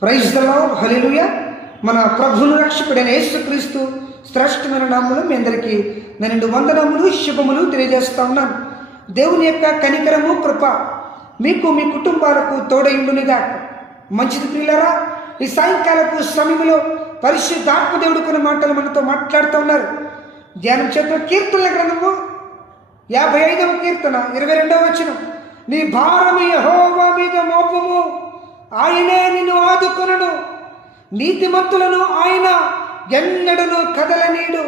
Praise the lord, హల్లెలూయా. మన ప్రభువును రక్షకుడైన యేసుక్రీస్తు శ్రేష్టమైన నామములో మీ అందరికీ నేను వందనములు శుభములు తెలియజేస్తా ఉన్నాను. దేవుని యొక్క కనికరము కృప మీకు మీ కుటుంబాలకు తోడయుండునిగా. మంచిది ప్రియులారా, ఈ సాయంకాలపు సమయంలో పరిశుద్ధాత్మ దేవుడు కొన్ని మాటలు మనతో మాట్లాడుతూ ఉన్నారు. ధ్యానం చేతున్న కీర్తనల గ్రంథము 55వ కీర్తన 22వ వచనం. నీ భారము యెహోవా మీద మోపము, ఆయనే నిన్ను ఆదుకొనును. నీతిమంతులను ఆయన ఎన్నడను కదలనీడు.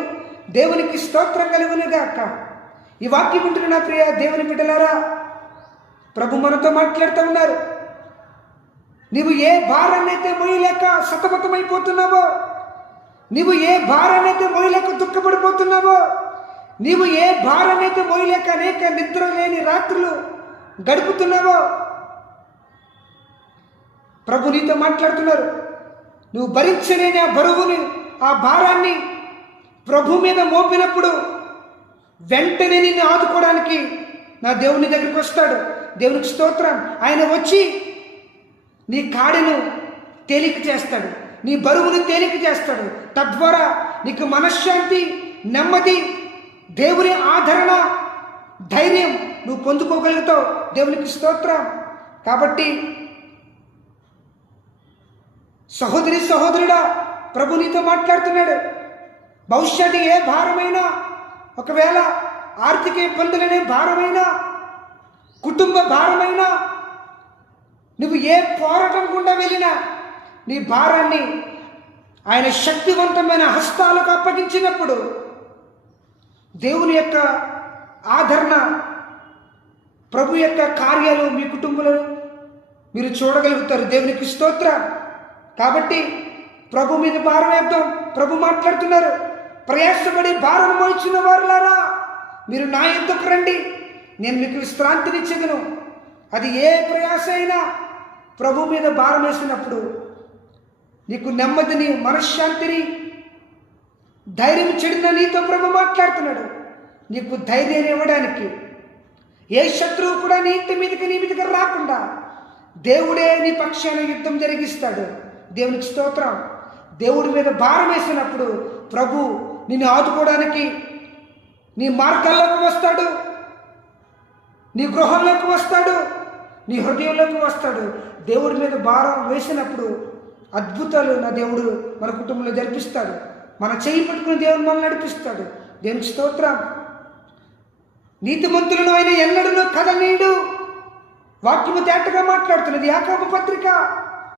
దేవునికి స్తోత్రం కలుగునుగాక. ఈ వాక్యం వింటున్న నా ప్రియ దేవుని బిడ్డలారా, ప్రభు మనతో మాట్లాడుతూ ఉన్నారు. నీవు ఏ భారాన్నైతే మోయలేక సతమతమైపోతున్నావో, నీవు ఏ భారాన్నైతే మోయలేక దుఃఖపడిపోతున్నావో, నీవు ఏ భారాన్నైతే మోయలేక అనేక నిద్ర లేని రాత్రులు గడుపుతున్నావో, ప్రభు నీతో మాట్లాడుతున్నారు. నువ్వు భరించలేని ఆ బరువుని, ఆ భారాన్ని ప్రభు మీద మోపినప్పుడు వెంటనే నిన్ను ఆదుకోవడానికి నా దేవుని దగ్గరికి వస్తాడు. దేవునికి స్తోత్రం. ఆయన వచ్చి నీ కాడిను తేలిక చేస్తాడు, నీ బరువును తేలిక చేస్తాడు. తద్వారా నీకు మనశ్శాంతి, నెమ్మది, దేవుని ఆదరణ, ధైర్యం నువ్వు పొందుకోగలుగుతావు. దేవునికి స్తోత్రం. కాబట్టి సహోదరి సహోదరుడా, ప్రభు నీతో మాట్లాడుతున్నాడు. భవిష్యత్తు ఏ భారమైనా, ఒకవేళ ఆర్థిక ఇబ్బందులనే భారమైనా, కుటుంబ భారమైనా, నువ్వు ఏ పోరాటం గుండా వెళ్ళినా నీ భారాన్ని ఆయన శక్తివంతమైన హస్తాలకు అప్పగించినప్పుడు దేవుని యొక్క ఆదరణ, ప్రభు యొక్క కార్యాలు మీ కుటుంబంలో మీరు చూడగలుగుతారు. దేవునికి స్తోత్రం. కాబట్టి ప్రభు మీద భారం వేద్దాం. ప్రభు మాట్లాడుతున్నారు. ప్రయాసపడి భారం మోయించిన వారులారా, మీరు నా యొద్దకు రండి, నేను మీకు విశ్రాంతినిచ్చేదను. అది ఏ ప్రయాస అయినా ప్రభు మీద భారం వేసినప్పుడు నీకు నెమ్మదిని, మనశ్శాంతిని, ధైర్యం చెడిన నీతో ప్రభు మాట్లాడుతున్నాడు. నీకు ధైర్యాన్ని ఇవ్వడానికి ఏ శత్రువు కూడా నీ మీదకి రాకుండా దేవుడే నీ పక్షాన యుద్ధం జరిగిస్తాడు. దేవునికి స్తోత్రం. దేవుడి మీద భారం వేసినప్పుడు ప్రభు నిన్ను ఆదుకోవడానికి నీ మార్గాల్లోకి వస్తాడు, నీ గృహంలోకి వస్తాడు, నీ హృదయంలోకి వస్తాడు. దేవుడి మీద భారం వేసినప్పుడు అద్భుతాలు నా దేవుడు మన కుటుంబంలో జరిపిస్తాడు. మన చేయి పట్టుకుని దేవుడు మనల్ని నడిపిస్తాడు. దేవునికి స్తోత్రం. నీతిమంతులను ఆయన ఎన్నడూ కదలనీయుడు. వాక్యము తేటగా మాట్లాడుతున్నది యాకోబు పత్రిక